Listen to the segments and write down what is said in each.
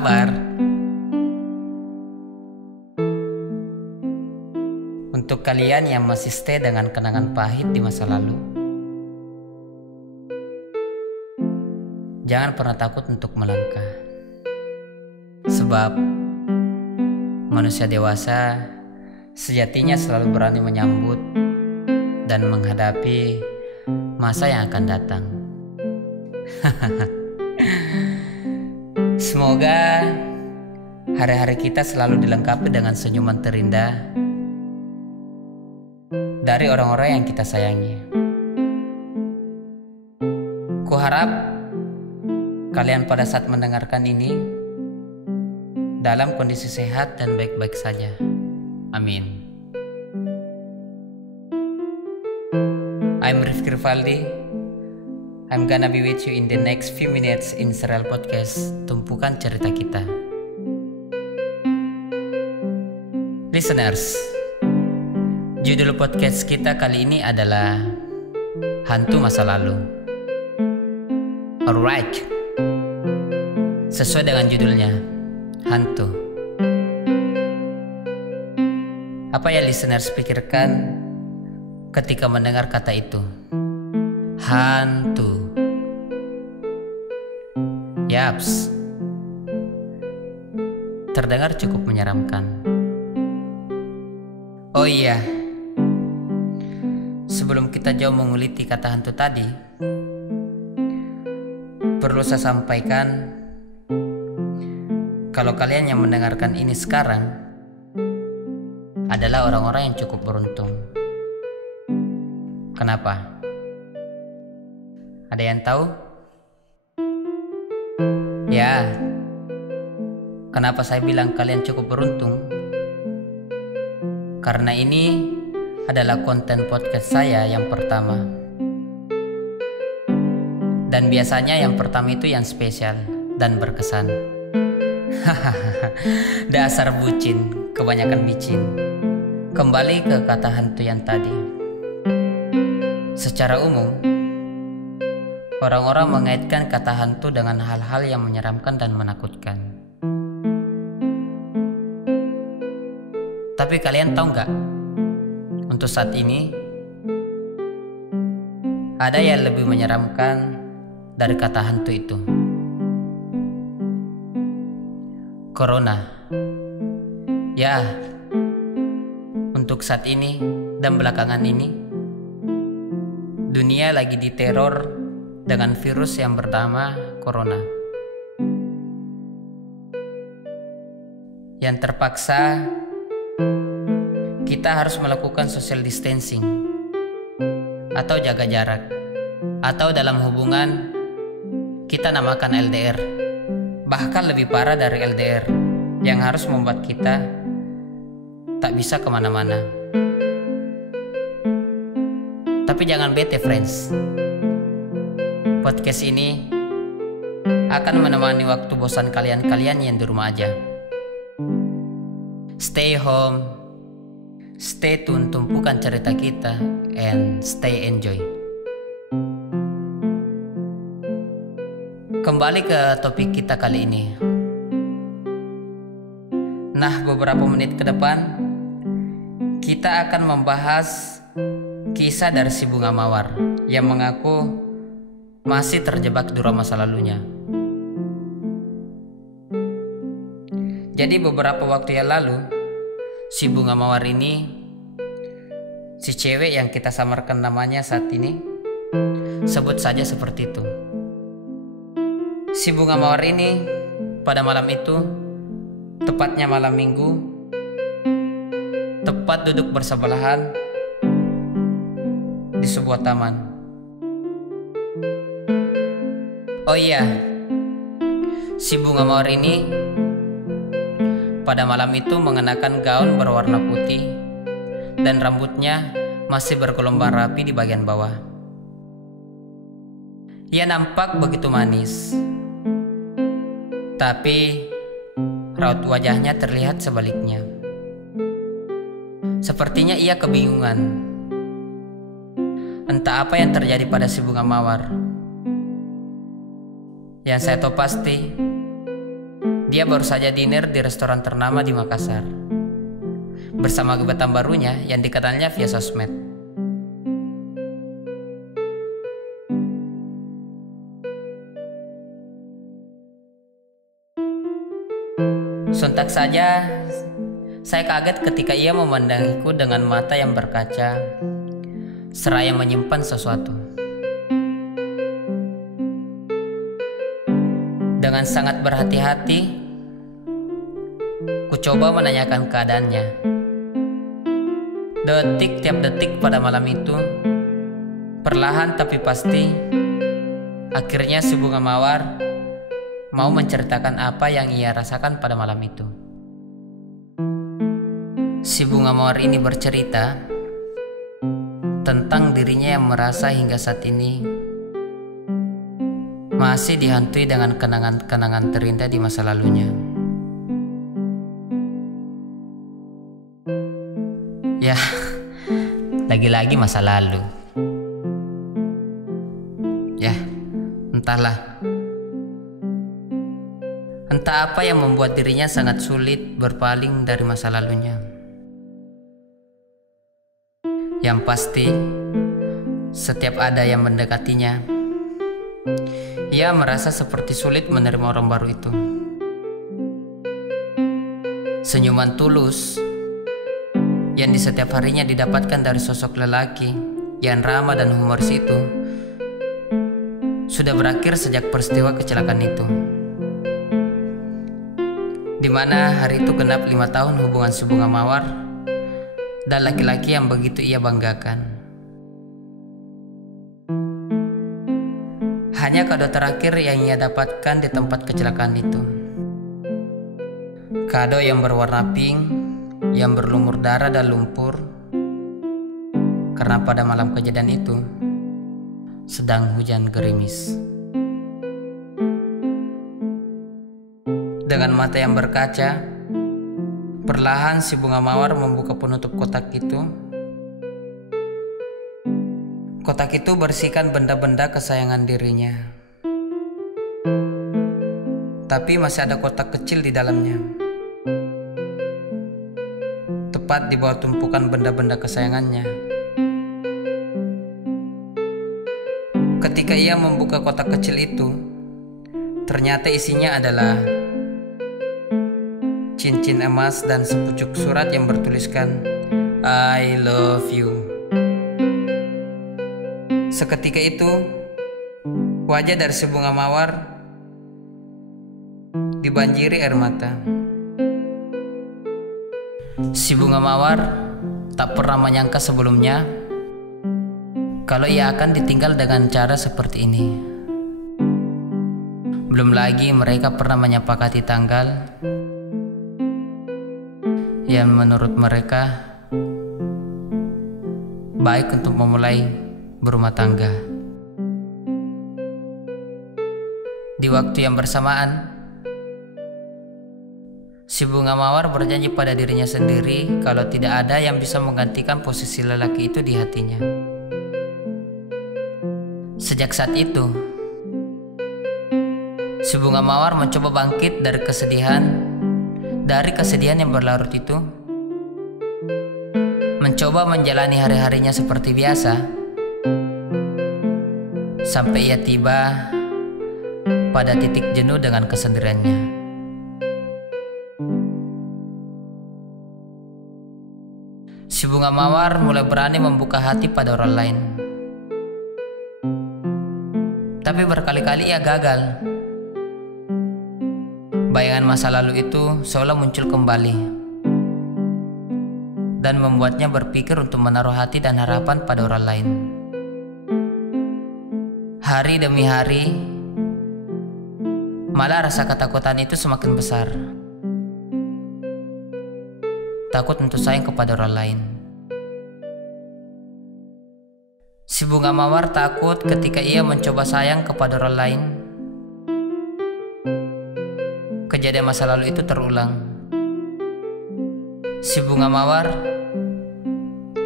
kabar? Untuk kalian yang masih stay dengan kenangan pahit di masa lalu, jangan pernah takut untuk melangkah. Sebab manusia dewasa sejatinya selalu berani menyambut dan menghadapi masa yang akan datang. Semoga hari-hari kita selalu dilengkapi dengan senyuman terindah dari orang-orang yang kita sayangi. Kuharap kalian pada saat mendengarkan ini dalam kondisi sehat dan baik-baik saja. Amin. I'm Rifki Rivaldi. I'm gonna be with you in the next few minutes in Serial Podcast Tumpukan Cerita Kita. Listeners, judul podcast kita kali ini adalah Hantu Masa Lalu. Alright, sesuai dengan judulnya, hantu. Apa yang listeners pikirkan ketika mendengar kata itu? Hantu. Yaps, terdengar cukup menyeramkan. Oh iya, sebelum kita jauh menguliti kata hantu tadi, perlu saya sampaikan kalau kalian yang mendengarkan ini sekarang adalah orang-orang yang cukup beruntung. Kenapa? Ada yang tahu? Ya, kenapa saya bilang kalian cukup beruntung? Karena ini adalah konten podcast saya yang pertama. Dan biasanya yang pertama itu yang spesial dan berkesan. Dasar bucin, kebanyakan micin. Kembali ke kata hantu yang tadi. Secara umum, orang-orang mengaitkan kata hantu dengan hal-hal yang menyeramkan dan menakutkan. Tapi kalian tahu nggak? Untuk saat ini, ada yang lebih menyeramkan dari kata hantu itu. Corona. Ya, untuk saat ini dan belakangan ini, dunia lagi diteror dengan virus yang bernama Corona. Yang terpaksa kita harus melakukan social distancing atau jaga jarak, atau dalam hubungan kita namakan LDR. Bahkan lebih parah dari LDR yang harus membuat kita tak bisa kemana-mana. Tapi jangan bete friends, podcast ini akan menemani waktu bosan kalian-kalian yang di rumah aja. Stay home, stay tune tumpukan cerita kita, and stay enjoy. Kembali ke topik kita kali ini. Nah, beberapa menit ke depan kita akan membahas kisah dari si bunga mawar yang mengaku masih terjebak dura masa lalunya. Jadi beberapa waktu yang lalu, si bunga mawar ini, si cewek yang kita samarkan namanya saat ini, sebut saja seperti itu. Si bunga mawar ini pada malam itu, tepatnya malam minggu, tepat duduk bersebelahan di sebuah taman. Oh iya, si bunga mawar ini pada malam itu mengenakan gaun berwarna putih dan rambutnya masih bergelombang rapi di bagian bawah. Ia nampak begitu manis, tapi raut wajahnya terlihat sebaliknya. Sepertinya ia kebingungan. Entah apa yang terjadi pada si bunga mawar. Yang saya tahu pasti, Dia baru saja dinner di restoran ternama di Makassar bersama gebetan barunya yang dikenalannya via sosmed. Sontak saja saya kaget ketika ia memandangiku dengan mata yang berkaca, seraya menyimpan sesuatu. Dengan sangat berhati-hati, ku coba menanyakan keadaannya. Detik tiap detik pada malam itu, perlahan tapi pasti, akhirnya si bunga mawar mau menceritakan apa yang ia rasakan pada malam itu. Si bunga mawar ini bercerita tentang dirinya yang merasa hingga saat ini masih dihantui dengan kenangan-kenangan terindah di masa lalunya. Ya, lagi-lagi masa lalu. Ya, entahlah. Entah apa yang membuat dirinya sangat sulit berpaling dari masa lalunya. Yang pasti, setiap ada yang mendekatinya, ia merasa seperti sulit menerima orang baru itu. Senyuman tulus yang di setiap harinya didapatkan dari sosok lelaki yang ramah dan humoris itu sudah berakhir sejak peristiwa kecelakaan itu, di mana hari itu genap 5 tahun hubungan si bunga mawar dan laki-laki yang begitu ia banggakan. Hanya kado terakhir yang ia dapatkan di tempat kecelakaan itu. Kado yang berwarna pink, yang berlumur darah dan lumpur, karena pada malam kejadian itu sedang hujan gerimis. Dengan mata yang berkaca, perlahan si bunga mawar membuka penutup kotak itu. Kotak itu berisikan benda-benda kesayangan dirinya. Tapi masih ada kotak kecil di dalamnya. Tepat di bawah tumpukan benda-benda kesayangannya. Ketika ia membuka kotak kecil itu, ternyata isinya adalah cincin emas dan sepucuk surat yang bertuliskan I love you. Seketika itu, wajah dari si bunga mawar dibanjiri air mata. Si bunga mawar tak pernah menyangka sebelumnya kalau ia akan ditinggal dengan cara seperti ini. Belum lagi mereka pernah menyepakati tanggal yang menurut mereka baik untuk memulai berumah tangga. Di waktu yang bersamaan, si bunga mawar berjanji pada dirinya sendiri kalau tidak ada yang bisa menggantikan posisi lelaki itu di hatinya. Sejak saat itu, si bunga mawar mencoba bangkit dari kesedihan yang berlarut itu, mencoba menjalani hari-harinya seperti biasa, sampai ia tiba pada titik jenuh dengan kesendiriannya. Si bunga mawar mulai berani membuka hati pada orang lain. Tapi berkali-kali ia gagal. Bayangan masa lalu itu seolah muncul kembali dan membuatnya berpikir untuk menaruh hati dan harapan pada orang lain. Hari demi hari, malah rasa ketakutan itu semakin besar. Takut untuk sayang kepada orang lain. Si bunga mawar takut ketika ia mencoba sayang kepada orang lain, kejadian masa lalu itu terulang. Si bunga mawar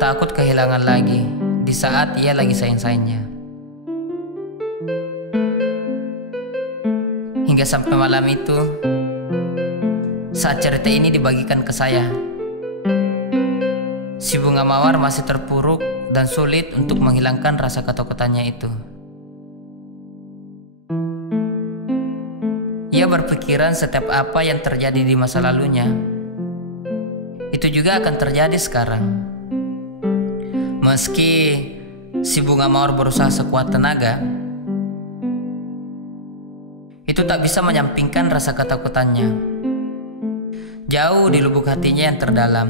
takut kehilangan lagi di saat ia lagi sayang-sayangnya. Hingga sampai malam itu, saat cerita ini dibagikan ke saya. Si bunga mawar masih terpuruk dan sulit untuk menghilangkan rasa ketakutannya itu. Ia berpikiran setiap apa yang terjadi di masa lalunya, itu juga akan terjadi sekarang. Meski si bunga mawar berusaha sekuat tenaga, itu tak bisa menyampingkan rasa ketakutannya. Jauh di lubuk hatinya yang terdalam,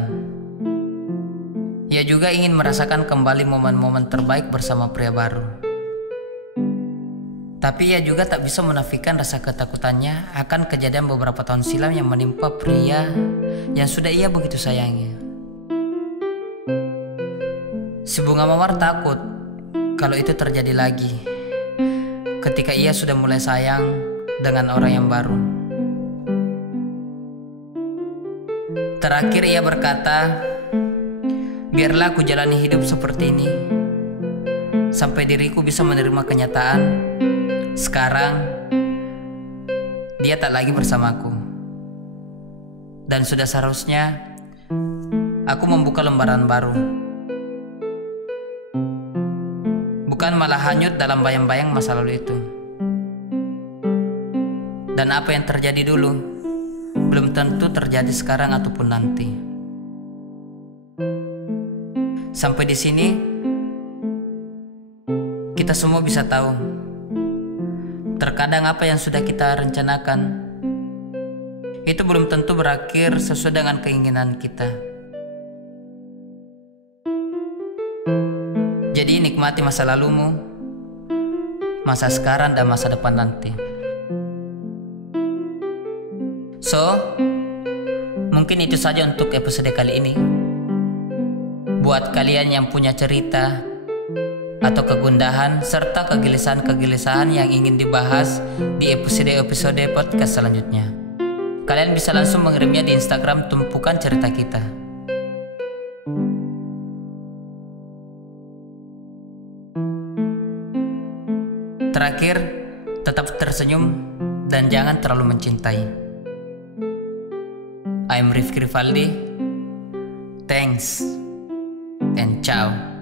ia juga ingin merasakan kembali momen-momen terbaik bersama pria baru. Tapi ia juga tak bisa menafikan rasa ketakutannya akan kejadian beberapa tahun silam yang menimpa pria yang sudah ia begitu sayangi. Si bunga mawar takut kalau itu terjadi lagi ketika ia sudah mulai sayang dengan orang yang baru. Terakhir ia berkata, "Biarlah aku jalani hidup seperti ini sampai diriku bisa menerima kenyataan sekarang dia tak lagi bersamaku. Dan sudah seharusnya aku membuka lembaran baru, bukan malah hanyut dalam bayang-bayang masa lalu itu. Dan apa yang terjadi dulu belum tentu terjadi sekarang ataupun nanti." Sampai di sini kita semua bisa tahu, terkadang apa yang sudah kita rencanakan itu belum tentu berakhir sesuai dengan keinginan kita. Jadi nikmati masa lalumu, masa sekarang dan masa depan nanti. So, mungkin itu saja untuk episode kali ini. Buat kalian yang punya cerita atau kegundahan serta kegelisahan-kegelisahan yang ingin dibahas di episode-episode podcast selanjutnya, kalian bisa langsung mengirimnya di Instagram Tumpukan Cerita Kita. Terakhir, tetap tersenyum dan jangan terlalu mencintai. I'm Rifki Rivaldi. Thanks and ciao.